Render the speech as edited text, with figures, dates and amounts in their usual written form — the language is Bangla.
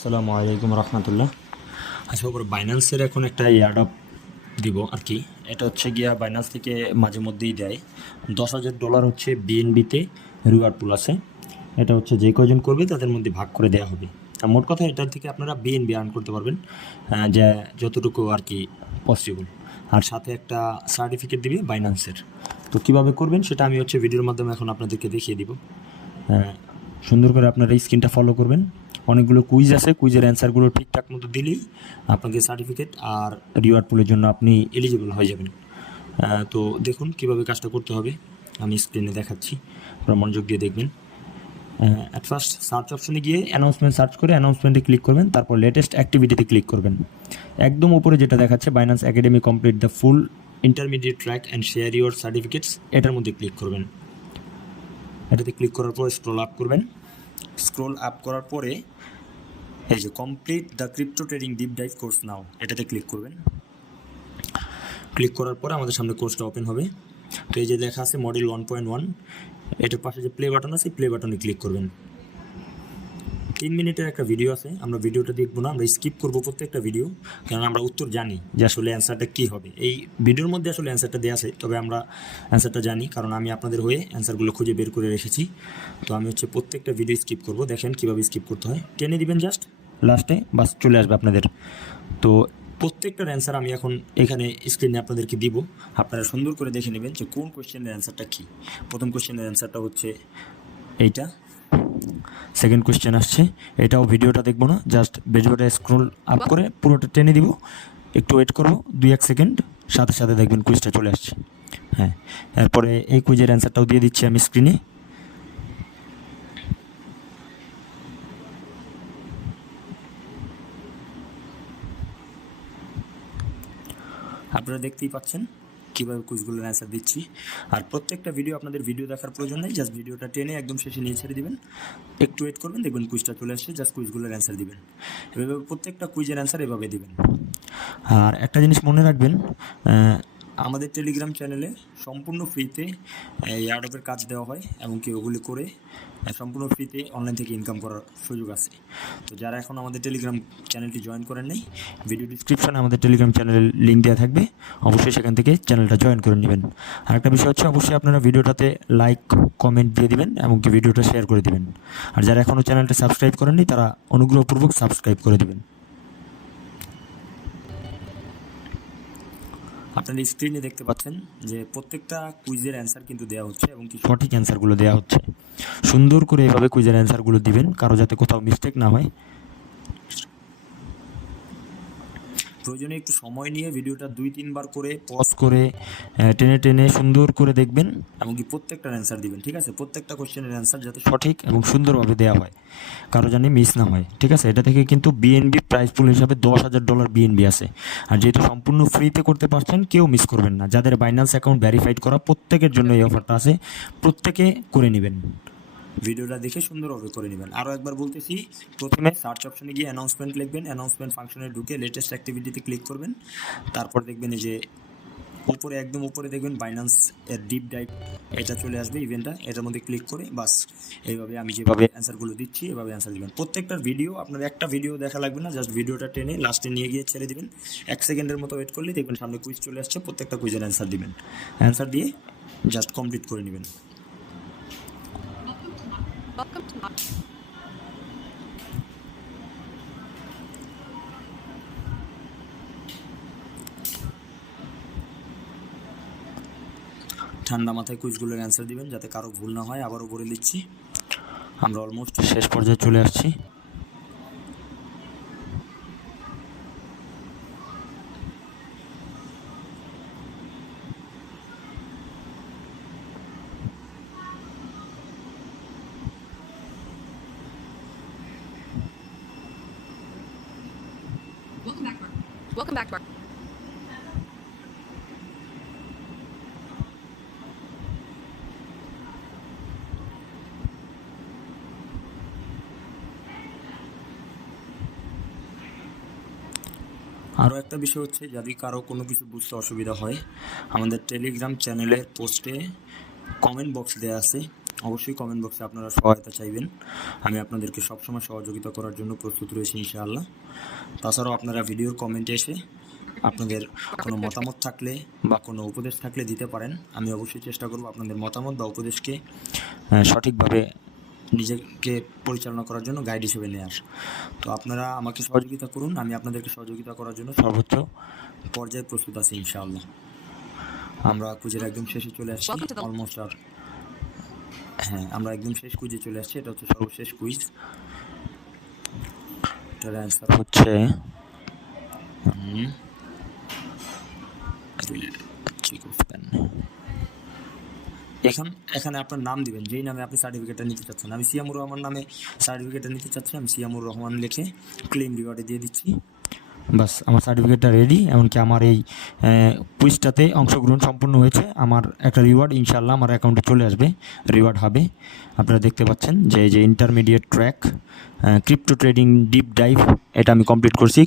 আসসালামু আলাইকুম রহমতুল্লাহ। আচ্ছা, ওপর বাইন্যান্সের এখন একটা এয়ারড্রপ দিব আর কি। এটা হচ্ছে গিয়া বাইন্যান্স থেকে মাঝে মধ্যেই দেয়। $10,000 হচ্ছে বিএনবিতে রিওয়ার্ড পুল আছে। এটা হচ্ছে যে কজন করবে তাদের মধ্যে ভাগ করে দেওয়া হবে। আর মোট কথা এটার থেকে আপনারা বিএনবি আর্ন করতে পারবেন, যে যতটুকু আর কি পসিবল। আর সাথে একটা সার্টিফিকেট দিবে বাইন্যান্সের। তো কীভাবে করবেন সেটা আমি হচ্ছে ভিডিওর মাধ্যমে এখন আপনাদেরকে দেখিয়ে দিব। সুন্দর করে আপনারা এই স্ক্রিনটা ফলো করবেন। অনেকগুলো কুইজ আছে, কুইজের অ্যান্সারগুলো ঠিকঠাক মতো দিলেই আপনাকে সার্টিফিকেট আর রিওয়ার্ড পুলের জন্য আপনি এলিজিবল হয়ে যাবেন। তো দেখুন কিভাবে কাজটা করতে হবে, আমি স্ক্রিনে দেখাচ্ছি, আপনারা মনোযোগ দিয়ে দেখবেন। অ্যাট ফার্স্ট সার্চ অপশনে গিয়ে অ্যানাউন্সমেন্ট সার্চ করে অ্যানাউন্সমেন্টে ক্লিক করবেন, তারপর লেটেস্ট অ্যাক্টিভিটিতে ক্লিক করবেন। একদম উপরে যেটা দেখাচ্ছে Binance academy complete the full intermediate track and share your certificates, এটার মধ্যে ক্লিক করবেন। এটাতে ক্লিক করার পর স্ক্রল আপ করবেন। স্ক্রল আপ করার পরে এই যে complete the crypto trading deep dive course নাও, এটাতে ক্লিক করবেন। ক্লিক করার পরে আমাদের সামনে কোর্সটা ওপেন হবে। তো এই যে লেখা আছে মডেল 1.1, এটার পাশে যে প্লে বাটন আছে প্লে বাটনে ক্লিক করবেন। 3 মিনিটের একটা ভিডিও আছে, আমরা ভিডিওটা দেখবো না, আমরা স্কিপ করবো প্রত্যেকটা ভিডিও, কারণ আমরা উত্তর জানি যে আসলে অ্যান্সারটা কী হবে। এই ভিডিওর মধ্যে আসলে অ্যান্সারটা দেওয়া আছে, তবে আমরা অ্যান্সারটা জানি কারণ আমি আপনাদের হয়ে অ্যান্সারগুলো খুঁজে বের করে রেখেছি। তো আমি হচ্ছে প্রত্যেকটা ভিডিও স্কিপ করবো, দেখেন কীভাবে স্কিপ করতে হয়। টেনে দিবেন জাস্ট লাস্টে, বাস চলে আসবে আপনাদের। তো প্রত্যেকটার অ্যান্সার আমি এখন এখানে স্ক্রিনে আপনাদেরকে দিব, আপনারা সুন্দর করে দেখে নেবেন যে কোন কোয়েশ্চেনের অ্যান্সারটা কী। প্রথম কোয়েশ্চেনের অ্যান্সারটা হচ্ছে এইটা। সেকেন্ড কোয়েশ্চেন আসছে, এটাও ভিডিওটা দেখবো না, জাস্ট ভিডিওটা স্ক্রল আপ করে পুরোটা টেনে দিব, একটু ওয়েট করবো 2-1 সেকেন্ড, সাথে সাথে দেখবেন কুইজটা চলে আসছে। হ্যাঁ, এরপরে এই কুইজের অ্যান্সারটাও দিয়ে দিচ্ছি আমি স্ক্রিনে। আপনারা দেখতেই পাচ্ছেন কীভাবে কুইজগুলোর অ্যান্সার দিচ্ছি। আর প্রত্যেকটা ভিডিও আপনাদের ভিডিও দেখার প্রয়োজন নেই, জাস্ট ভিডিওটা টেনে একদম শেষে নিয়ে ছেড়ে দিবেন, একটু ওয়েট করবেন, দেখবেন কুইজটা চলে আসছে, জাস্ট কুইজগুলোর অ্যান্সার দিবেন। এভাবে প্রত্যেকটা কুইজের অ্যান্সার এভাবে দিবেন। আর একটা জিনিস মনে রাখবেন, আমাদের টেলিগ্রাম চ্যানেলে সম্পূর্ণ ফ্রিতে এয়ারড্রপের কাজ দেওয়া হয়, এবং কি ওগুলি করে সম্পূর্ণ ফ্রিতে অনলাইন থেকে ইনকাম করার সুযোগ আছে। তো যারা এখন আমাদের টেলিগ্রাম চ্যানেলটি জয়েন করেন নাই, ভিডিও ডিসক্রিপশনে আমাদের টেলিগ্রাম চ্যানেলের লিঙ্ক দেওয়া থাকবে, অবশ্যই সেখান থেকে চ্যানেলটা জয়েন করে নেবেন। আর একটা বিষয় হচ্ছে, অবশ্যই আপনারা ভিডিওটাতে লাইক কমেন্ট দিয়ে দিবেন এবং কি ভিডিওটা শেয়ার করে দিবেন। আর যারা এখনও চ্যানেলটা সাবস্ক্রাইব করেননি তারা অনুগ্রহপূর্বক সাবস্ক্রাইব করে দেবেন। আপনারা স্ক্রিনে দেখতে পাচ্ছেন যে প্রত্যেকটা কুইজের অ্যান্সার কিন্তু দেওয়া হচ্ছে, এবং কি সঠিক অ্যান্সারগুলো দেওয়া হচ্ছে। সুন্দর করে এভাবে কুইজের অ্যান্সারগুলো দিবেন, কারো যাতে কোথাও মিস্টেক না হয়। প্রয়োজনে একটু সময় নিয়ে ভিডিওটা 2-3 বার করে পজ করে টেনে টেনে সুন্দর করে দেখবেন, এমনকি প্রত্যেকটার অ্যান্সার দিবেন। ঠিক আছে, প্রত্যেকটা কোশ্চেনের অ্যান্সার যাতে সঠিক এবং সুন্দরভাবে দেওয়া হয়, কারো জানি মিস না হয়। ঠিক আছে, এটা থেকে কিন্তু বিএনবি প্রাইস পুল হিসাবে $10,000 বিএনবি আছে। আর যেহেতু সম্পূর্ণ ফ্রিতে করতে পারছেন, কেউ মিস করবেন না। যাদের বাইন্যান্স অ্যাকাউন্ট ভেরিফাইড করা প্রত্যেকের জন্য এই অফারটা আছে, প্রত্যেকে করে নেবেন। ভিডিওটা দেখে সুন্দরভাবে করে নেবেন। আরও একবার বলতেছি, প্রথমে সার্চ অপশনে গিয়ে অ্যানাউন্সমেন্ট লিখবেন, অ্যানাউন্সমেন্ট ফাংশনে ঢুকে লেটেস্ট অ্যাক্টিভিটিতে ক্লিক করবেন, তারপর দেখবেন এই যে উপরে একদম উপরে দেখবেন বাইন্যান্স এর ডিপ ডাইভ, এটা চলে আসবে ইভেন্টটা, এটার মধ্যে ক্লিক করে বাস এইভাবে আমি যেভাবে অ্যান্সারগুলো দিচ্ছি এভাবে অ্যান্সার দিবেন। প্রত্যেকটার ভিডিও আপনার একটা ভিডিও দেখা লাগবে না, জাস্ট ভিডিওটা টেনে লাস্টে নিয়ে গিয়ে ছেড়ে দিবেন। 1 সেকেন্ডের মতো ওয়েট করলে দেখবেন সামনে কুইজ চলে আসছে, প্রত্যেকটা কুইজের অ্যান্সার দিবেন, অ্যান্সার দিয়ে জাস্ট কমপ্লিট করে নেবেন। ঠান্ডা মাথায় কুইজগুলোর অ্যান্সার দিবেন যাতে কারো ভুল না হয়। আবারও বলে দিচ্ছি, আমরা অলমোস্ট শেষ পর্যায়ে চলে আসছি। Welcome back, Mark. Welcome back, Mark. আরও একটা বিষয় হচ্ছে, যদি কারো কোনো কিছু বুঝতে অসুবিধা হয়, আমাদের টেলিগ্রাম চ্যানেলের পোস্টে কমেন্ট বক্স দেওয়া আছে, অবশ্যই কমেন্ট বক্সে আপনারা সহায়তা চাইবেন। আমি আপনাদেরকে সবসময় সহযোগিতা করার জন্য প্রস্তুত রয়েছি ইনশাআল্লাহ। তাছাড়াও আপনারা ভিডিওর কমেন্টে এসে আপনাদের কোনো মতামত থাকলে বা কোনো উপদেশ থাকলে দিতে পারেন। আমি অবশ্যই চেষ্টা করব আপনাদের মতামত বা উপদেশকে সঠিকভাবে নিজেকে পরিচালনা করার জন্য গাইড হিসেবে নেওয়ার। তো আপনারা আমাকে সহযোগিতা করুন, আমি আপনাদেরকে সহযোগিতা করার জন্য সর্বোচ্চ পর্যায়ে প্রস্তুত আছি ইনশাআল্লাহ। আমরা কুইজের একদম শেষে চলে আসছি, অলমোস্ট আর হ্যাঁ আমরা একদম শেষ কুইজে চলে আসছি। এটা হচ্ছে সর্বশেষ কুইজ। এটার অ্যান্সার হচ্ছে এখানে আপনার নাম দিবেন, যেই নামে আপনি সার্টিফিকেটটা নিতে চাচ্ছেন। আমি সিয়ামুর রহমান নামে সার্টিফিকেটটা নিতে চাচ্ছি, আমি সিয়ামুর রহমান লিখে ক্লেম রিওয়ার্ডে দিয়ে দিচ্ছি। বাস আমার সার্টিফিকেটটা রেডি। এমনকি আমার এই কুইজটাতে অংশগ্রহণ সম্পূর্ণ হয়েছে। আমার একটা রিওয়ার্ড ইনশাআল্লাহ আমার অ্যাকাউন্টে চলে আসবে, রিওয়ার্ড হবে। আপনারা দেখতে পাচ্ছেন যে intermediate track crypto trading deep dive, এটা আমি কমপ্লিট করছি।